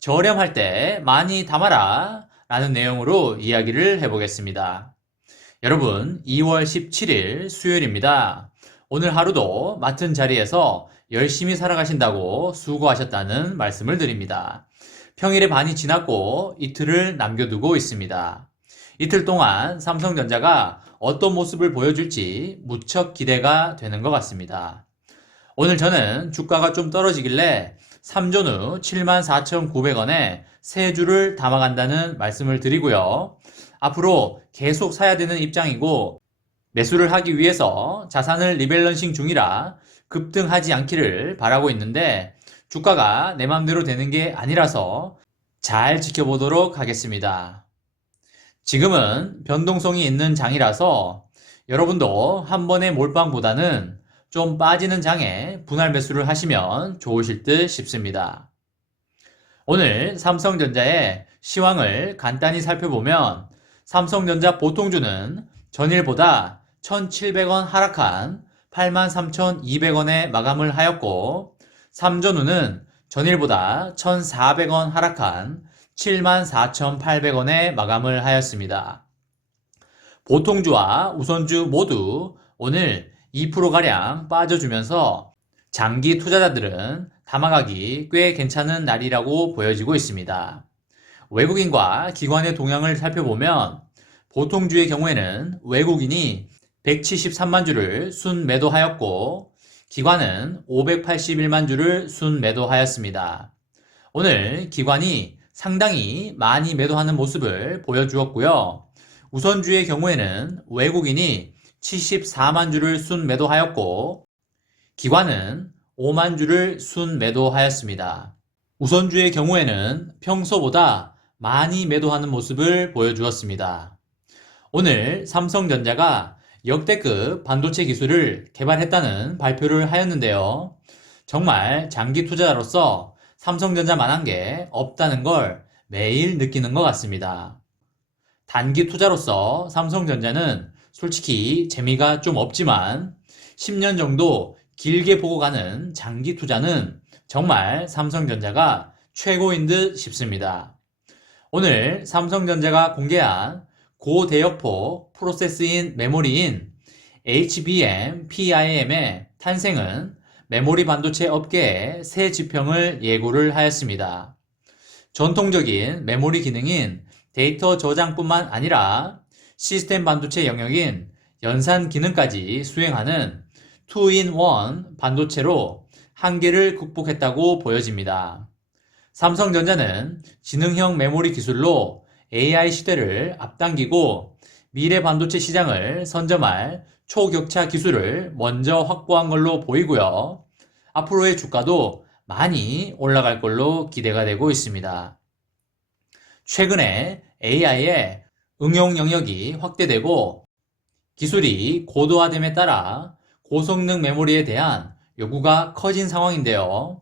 저렴할 때 많이 담아라. 라는 내용으로 이야기를 해보겠습니다. 여러분, 2월 17일 수요일입니다. 오늘 하루도 맡은 자리에서 열심히 살아가신다고 수고하셨다는 말씀을 드립니다. 평일의 반이 지났고 이틀을 남겨두고 있습니다. 이틀 동안 삼성전자가 어떤 모습을 보여줄지 무척 기대가 되는 것 같습니다. 오늘 저는 주가가 좀 떨어지길래 3전후 74,900원에 세 주를 담아간다는 말씀을 드리고요. 앞으로 계속 사야 되는 입장이고 매수를 하기 위해서 자산을 리밸런싱 중이라 급등하지 않기를 바라고 있는데 주가가 내 맘대로 되는 게 아니라서 잘 지켜보도록 하겠습니다. 지금은 변동성이 있는 장이라서 여러분도 한 번의 몰빵보다는 좀 빠지는 장에 분할 매수를 하시면 좋으실 듯 싶습니다. 오늘 삼성전자의 시황을 간단히 살펴보면 삼성전자 보통주는 전일보다 1,700원 하락한 83,200원에 마감을 하였고 삼전후는 전일보다 1,400원 하락한 74,800원에 마감을 하였습니다. 보통주와 우선주 모두 오늘 2%가량 빠져주면서 장기 투자자들은 담아가기 꽤 괜찮은 날이라고 보여지고 있습니다. 외국인과 기관의 동향을 살펴보면 보통주의 경우에는 외국인이 173만 주를 순 매도하였고 기관은 581만 주를 순 매도하였습니다. 오늘 기관이 상당히 많이 매도하는 모습을 보여주었고요. 우선주의 경우에는 외국인이 74만 주를 순 매도하였고 기관은 5만 주를 순 매도하였습니다. 우선주의 경우에는 평소보다 많이 매도하는 모습을 보여주었습니다. 오늘 삼성전자가 역대급 반도체 기술을 개발했다는 발표를 하였는데요. 정말 장기 투자자로서 삼성전자만한 게 없다는 걸 매일 느끼는 것 같습니다. 단기 투자로서 삼성전자는 솔직히 재미가 좀 없지만 10년 정도 길게 보고 가는 장기 투자는 정말 삼성전자가 최고인 듯 싶습니다. 오늘 삼성전자가 공개한 고대역폭 프로세스인 메모리인 HBM PIM의 탄생은 메모리 반도체 업계의 새 지평을 예고를 하였습니다. 전통적인 메모리 기능인 데이터 저장뿐만 아니라 시스템 반도체 영역인 연산 기능까지 수행하는 2in1 반도체로 한계를 극복했다고 보여집니다. 삼성전자는 지능형 메모리 기술로 AI 시대를 앞당기고 미래 반도체 시장을 선점할 초격차 기술을 먼저 확보한 걸로 보이고요. 앞으로의 주가도 많이 올라갈 걸로 기대가 되고 있습니다. 최근에 AI의 응용 영역이 확대되고 기술이 고도화됨에 따라 고성능 메모리에 대한 요구가 커진 상황인데요.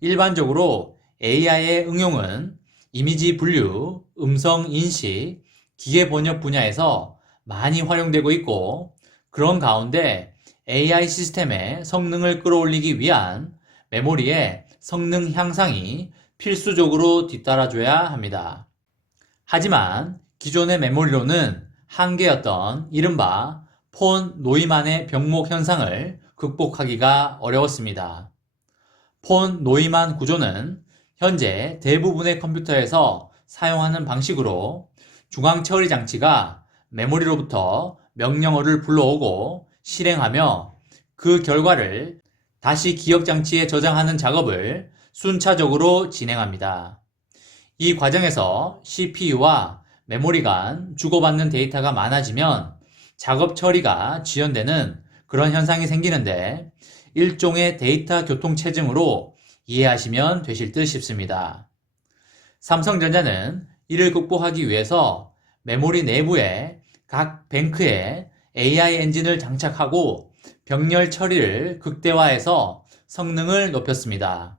일반적으로 AI의 응용은 이미지 분류, 음성 인식, 기계 번역 분야에서 많이 활용되고 있고 그런 가운데 AI 시스템의 성능을 끌어올리기 위한 메모리의 성능 향상이 필수적으로 뒤따라줘야 합니다. 하지만 기존의 메모리로는 한계였던 이른바 폰 노이만의 병목 현상을 극복하기가 어려웠습니다. 폰 노이만 구조는 현재 대부분의 컴퓨터에서 사용하는 방식으로 중앙 처리 장치가 메모리로부터 명령어를 불러오고 실행하며 그 결과를 다시 기억 장치에 저장하는 작업을 순차적으로 진행합니다. 이 과정에서 CPU와 메모리 간 주고받는 데이터가 많아지면 작업 처리가 지연되는 그런 현상이 생기는데 일종의 데이터 교통 체증으로 이해하시면 되실 듯 싶습니다. 삼성전자는 이를 극복하기 위해서 메모리 내부에 각 뱅크에 AI 엔진을 장착하고 병렬 처리를 극대화해서 성능을 높였습니다.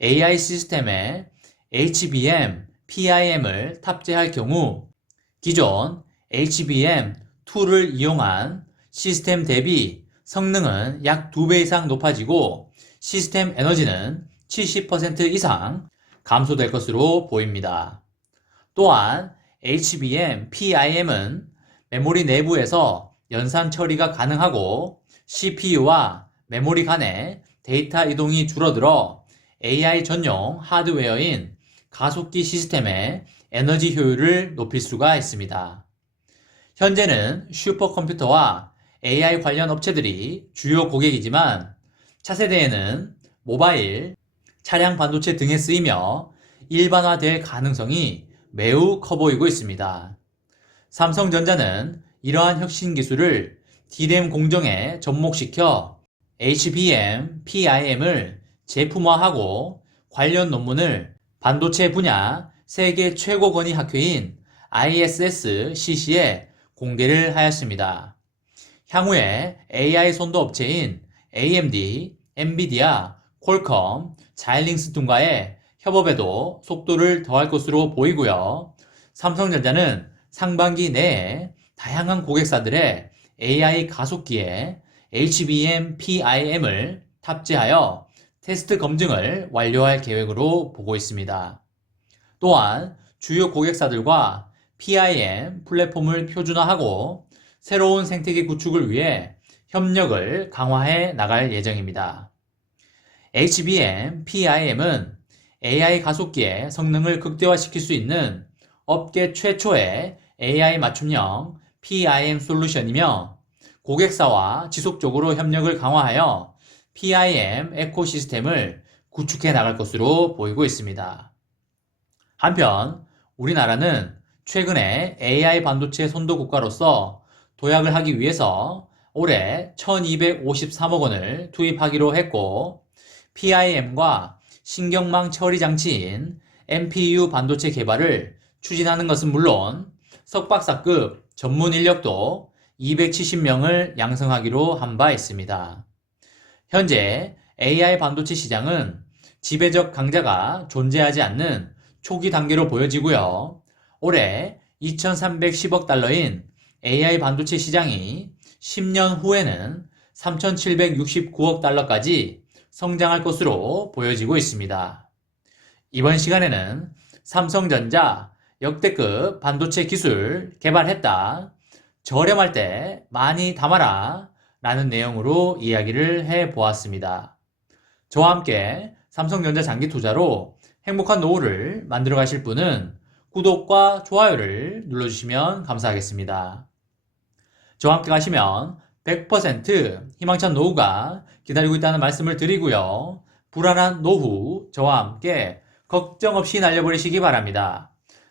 AI 시스템에 HBM, PIM을 탑재할 경우 기존 HBM2를 이용한 시스템 대비 성능은 약 2배 이상 높아지고 시스템 에너지는 70% 이상 감소될 것으로 보입니다. 또한 HBM, PIM은 메모리 내부에서 연산 처리가 가능하고 CPU와 메모리 간의 데이터 이동이 줄어들어 AI 전용 하드웨어인 가속기 시스템의 에너지 효율을 높일 수가 있습니다. 현재는 슈퍼컴퓨터와 AI 관련 업체들이 주요 고객이지만 차세대에는 모바일, 차량 반도체 등에 쓰이며 일반화될 가능성이 매우 커 보이고 있습니다. 삼성전자는 이러한 혁신 기술을 D램 공정에 접목시켜 HBM, PIM을 제품화하고 관련 논문을 반도체 분야 세계 최고 권위 학회인 ISSCC에 공개를 하였습니다. 향후에 AI 손도 업체인 AMD, 엔비디아, 콜컴, 자일링스 등과의 협업에도 속도를 더할 것으로 보이고요. 삼성전자는 상반기 내에 다양한 고객사들의 AI 가속기에 HBM, PIM을 탑재하여 테스트 검증을 완료할 계획으로 보고 있습니다. 또한 주요 고객사들과 PIM 플랫폼을 표준화하고 새로운 생태계 구축을 위해 협력을 강화해 나갈 예정입니다. HBM, PIM은 AI 가속기의 성능을 극대화시킬 수 있는 업계 최초의 AI 맞춤형 PIM 솔루션이며 고객사와 지속적으로 협력을 강화하여 PIM 에코시스템을 구축해 나갈 것으로 보이고 있습니다. 한편 우리나라는 최근에 AI 반도체 선도 국가로서 도약을 하기 위해서 올해 1253억 원을 투입하기로 했고 PIM과 신경망 처리 장치인 MPU 반도체 개발을 추진하는 것은 물론 석박사급 전문 인력도 270명을 양성하기로 한 바 있습니다. 현재 AI 반도체 시장은 지배적 강자가 존재하지 않는 초기 단계로 보여지고요. 올해 2310억 달러인 AI 반도체 시장이 10년 후에는 3769억 달러까지 성장할 것으로 보여지고 있습니다. 이번 시간에는 삼성전자 역대급 반도체 기술 개발했다. 저렴할 때 많이 담아라. 라는 내용으로 이야기를 해 보았습니다. 저와 함께 삼성전자 장기 투자로 행복한 노후를 만들어 가실 분은 구독과 좋아요를 눌러주시면 감사하겠습니다. 저와 함께 가시면 100% 희망찬 노후가 기다리고 있다는 말씀을 드리고요. 불안한 노후 저와 함께 걱정 없이 날려버리시기 바랍니다.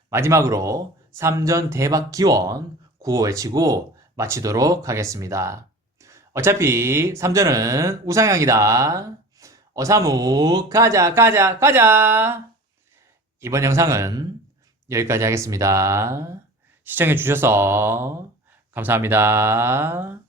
마지막으로 3전 대박 기원 구호 외치고 마치도록 하겠습니다. 어차피 3전은 우상향이다. 어사무 가자 가자 가자 이번 영상은 여기까지 하겠습니다. 시청해 주셔서 감사합니다.